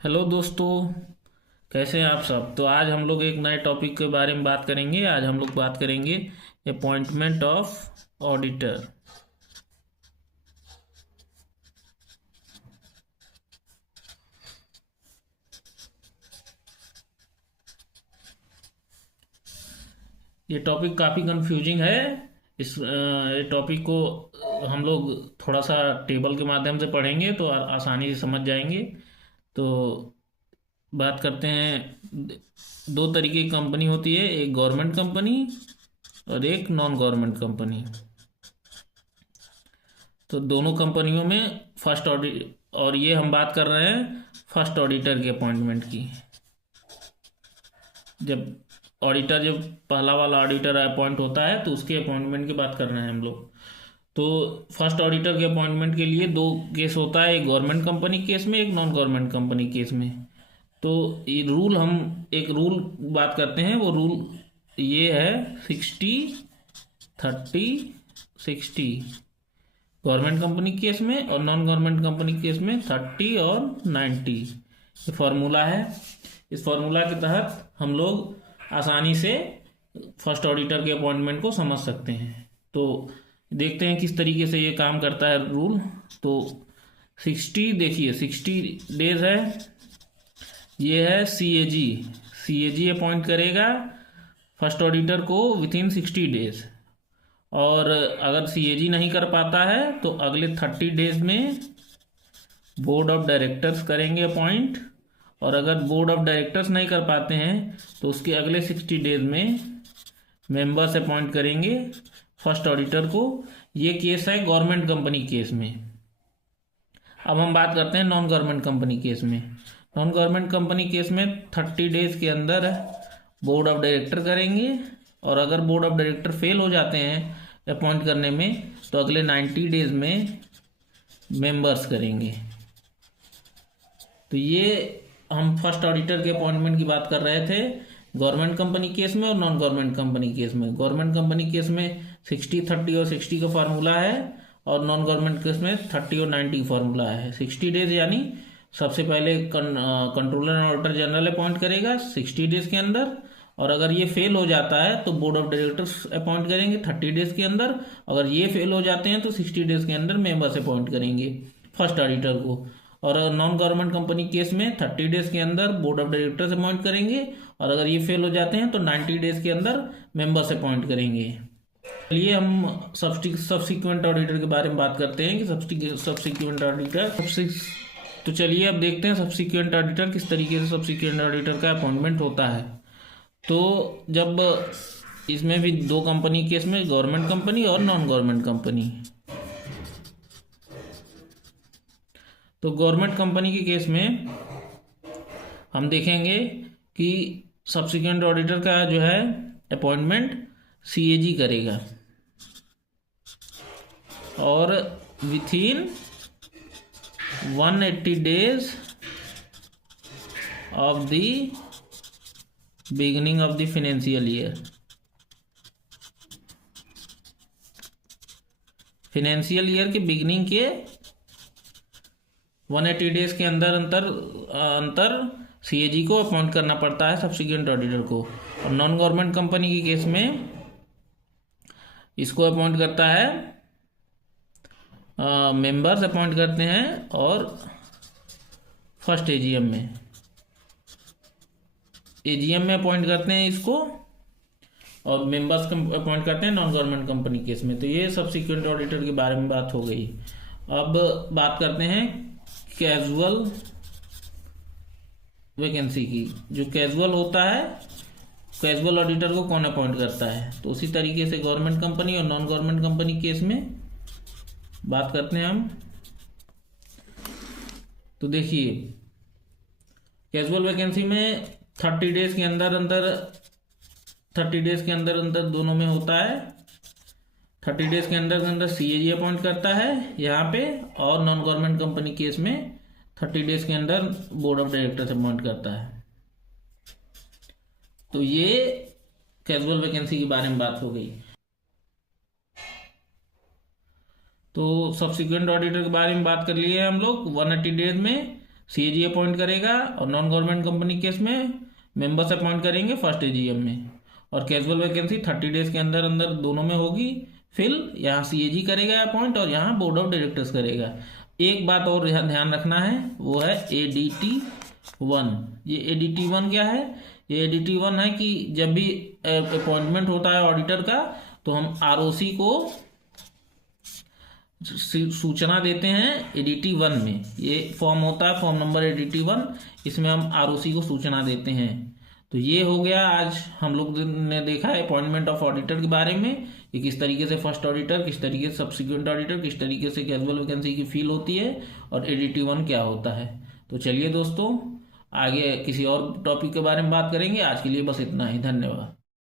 Hello दोस्तों। कैसे हैं आप सब। तो आज हम लोग एक नए टॉपिक के बारे में बात करेंगे। आज हम लोग बात करेंगे अपॉइंटमेंट ऑफ ऑडिटर। ये टॉपिक काफ़ी कंफ्यूजिंग है। ये टॉपिक को हम लोग थोड़ा सा टेबल के माध्यम से पढ़ेंगे तो आसानी से समझ जाएंगे। तो बात करते हैं। दो तरीके की कंपनी होती है, एक गवर्नमेंट कंपनी और एक नॉन गवर्नमेंट कंपनी। तो दोनों कंपनियों में फर्स्ट ऑडिट, और ये हम बात कर रहे हैं फर्स्ट ऑडिटर की अपॉइंटमेंट की। जब जब पहला वाला ऑडिटर अपॉइंट होता है तो उसके अपॉइंटमेंट की बात कर रहे हैं हम लोग। तो फर्स्ट ऑडिटर के अपॉइंटमेंट के लिए दो केस होता है, एक गवर्नमेंट कंपनी केस में, एक नॉन गवर्नमेंट कंपनी केस में। तो ये रूल, हम एक रूल बात करते हैं। वो रूल ये है 60-30-60। गवर्नमेंट कंपनी केस में और नॉन गवर्नमेंट कंपनी केस में 30 और 90। ये फॉर्मूला है। इस फॉर्मूला के तहत हम लोग आसानी से फर्स्ट ऑडिटर के अपॉइंटमेंट को समझ सकते हैं। तो देखते हैं किस तरीके से ये काम करता है रूल। तो 60, देखिए 60 डेज है। ये है सी ए जी अपॉइंट करेगा फर्स्ट ऑडिटर को विथ इन 60 डेज। और अगर सीएजी नहीं कर पाता है तो अगले 30 डेज में बोर्ड ऑफ डायरेक्टर्स करेंगे अपॉइंट। और अगर बोर्ड ऑफ डायरेक्टर्स नहीं कर पाते हैं तो उसके अगले 60 डेज में मेंबर्स अपॉइंट करेंगे फर्स्ट ऑडिटर को। ये केस है गवर्नमेंट कंपनी केस में। अब हम बात करते हैं नॉन गवर्नमेंट कंपनी केस में। नॉन गवर्नमेंट कंपनी केस में 30 डेज के अंदर बोर्ड ऑफ डायरेक्टर करेंगे। और अगर बोर्ड ऑफ डायरेक्टर फेल हो जाते हैं अपॉइंट करने में तो अगले 90 डेज में मेंबर्स करेंगे। तो ये हम फर्स्ट ऑडिटर के अपॉइंटमेंट की बात कर रहे थे गवर्नमेंट कंपनी केस में और नॉन गवर्नमेंट कंपनी केस में। गवर्नमेंट कंपनी केस में 60-30 और 60 का फार्मूला है, और नॉन गवर्नमेंट केस में 30 और 90 का फार्मूला है। 60 डेज यानी सबसे पहले controller and auditor general appoint करेगा 60 डेज के अंदर। और अगर ये फेल हो जाता है तो बोर्ड ऑफ डायरेक्टर्स अपॉइंट करेंगे 30 डेज के अंदर। अगर ये फेल हो जाते हैं तो 60 डेज के अंदर मेंबर्स अपॉइंट करेंगे फर्स्ट ऑडिटर को। और नॉन गवर्नमेंट कंपनी केस में 30 डेज के अंदर बोर्ड ऑफ डायरेक्टर्स अपॉइंट करेंगे। और अगर ये फेल हो जाते हैं तो 90 डेज के अंदर मेंबर्स अपॉइंट करेंगे। चलिए हम सब्सिक्वेंट ऑडिटर के बारे में बात करते हैं कि सब्सिक्वेंट ऑडिटर तो चलिए अब देखते हैं सब्सिक्वेंट ऑडिटर किस तरीके से सब्सिक्वेंट ऑडिटर का अपॉइंटमेंट होता है। तो जब इसमें भी दो कंपनी केस में, गवर्नमेंट कंपनी और नॉन गवर्नमेंट कंपनी। तो गवर्नमेंट कंपनी के केस में हम देखेंगे कि सब्सिक्वेंट ऑडिटर का जो है अपॉइंटमेंट सीएजी करेगा। और with in 180 days of the beginning of the financial year. Financial year के बिगिनिंग के 180 डेज के अंदर अंतर सीएजी को अपॉइंट करना पड़ता है सब्सिक्वेंट ऑडिटर को। और नॉन गवर्नमेंट कंपनी के केस में इसको अपॉइंट करता है, मेंबर्स अपॉइंट करते हैं और फर्स्ट एजीएम में अपॉइंट करते हैं इसको, और मेंबर्स अपॉइंट करते हैं नॉन गवर्नमेंट कंपनी केस में। तो ये सब्सिक्वेंट ऑडिटर के बारे में बात हो गई। अब बात करते हैं कैजुअल वैकेंसी की। जो कैजुअल होता है, कैजुअल ऑडिटर को कौन अपॉइंट करता है। तो उसी तरीके से गवर्नमेंट कंपनी और नॉन गवर्नमेंट कंपनी केस में बात करते हैं हम। तो देखिए कैजुअल वैकेंसी में 30 डेज के अंदर दोनों में होता है। 30 डेज के अंदर सीएजी अपॉइंट करता है यहाँ पे, और नॉन गवर्नमेंट कंपनी केस में 30 डेज के अंदर बोर्ड ऑफ डायरेक्टर्स अपॉइंट करता है। तो ये कैजुअल वैकेंसी के बारे में बात हो गई। तो सब्सिक्वेंट ऑडिटर के बारे में बात कर लिए हम लोग। 180 डेज में सीएजी अपॉइंट करेगा, और नॉन गवर्नमेंट कंपनी केस में मेंबर्स अपॉइंट करेंगे फर्स्ट एजीएम में। और कैजुअल वैकेंसी 30 डेज के अंदर अंदर दोनों में होगी। फिर यहाँ सीएजी करेगा अपॉइंट और यहाँ बोर्ड ऑफ डायरेक्टर्स करेगा। एक बात और ध्यान रखना है, वो है ADT1। ये ADT1 क्या है? ये ADT1 है कि जब भी अपॉइंटमेंट होता है ऑडिटर का, तो हम ROC को सूचना देते हैं ADT1 में। ये फॉर्म होता है, फॉर्म नंबर ADT1, इसमें हम ROC को सूचना देते हैं। तो ये हो गया, आज हम लोग ने देखा है अपॉइंटमेंट ऑफ ऑडिटर के बारे में कि किस तरीके से फर्स्ट ऑडिटर, किस तरीके से सब्सिक्वेंट ऑडिटर, किस तरीके से कैजुअल वैकेंसी की फील होती है, और ADT1 क्या होता है। तो चलिए दोस्तों, आगे किसी और टॉपिक के बारे में बात करेंगे। आज के लिए बस इतना ही, धन्यवाद।